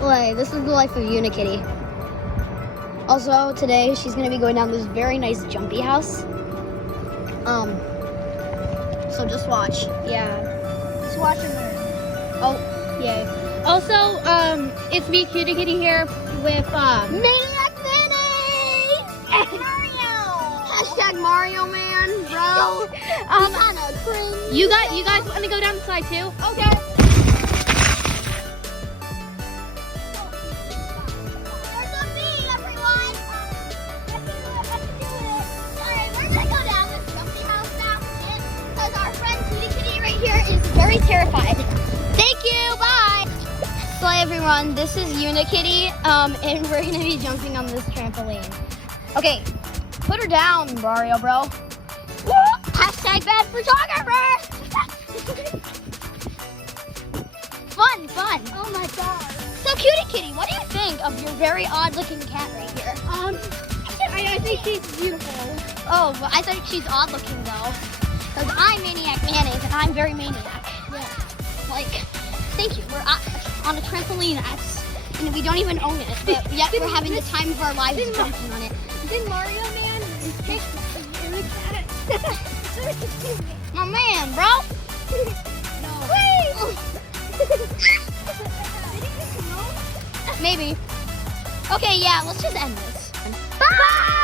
Slay. This is the life of Unikitty. Also, today she's gonna be going down this very nice jumpy house. So just watch. Yeah. Just watch and learn. Oh, Yay. Also, it's me, Cutie Kitty, here with Maniac Manny! Mario! Hashtag Mario Man, bro. Kinda cringe. you guys want to go down the slide too? Okay. There's a bee, everyone. Let's do it. Alright, we're gonna go down this jumpy house now because our friend Cutie Kitty right here is very terrified. Thank you, bye. So everyone, this is Unikitty, and we're gonna be jumping on this trampoline. Okay, put her down, Mario, bro. Woo! Hashtag bad photographer. Fun. Oh my god. So Cutie Kitty, what do you think of your very odd-looking cat right here? I think she's beautiful. Oh, well, I think she's odd-looking though, because I'm Maniac Mayonnaise and I'm very maniac. Yeah. Like, thank you. We're on a trampoline, and we don't even own it, but yet we're having the time of our lives jumping on it. Did Mario Man take the cat? My man, bro. No. Maybe. Okay, yeah, let's just end this. Bye!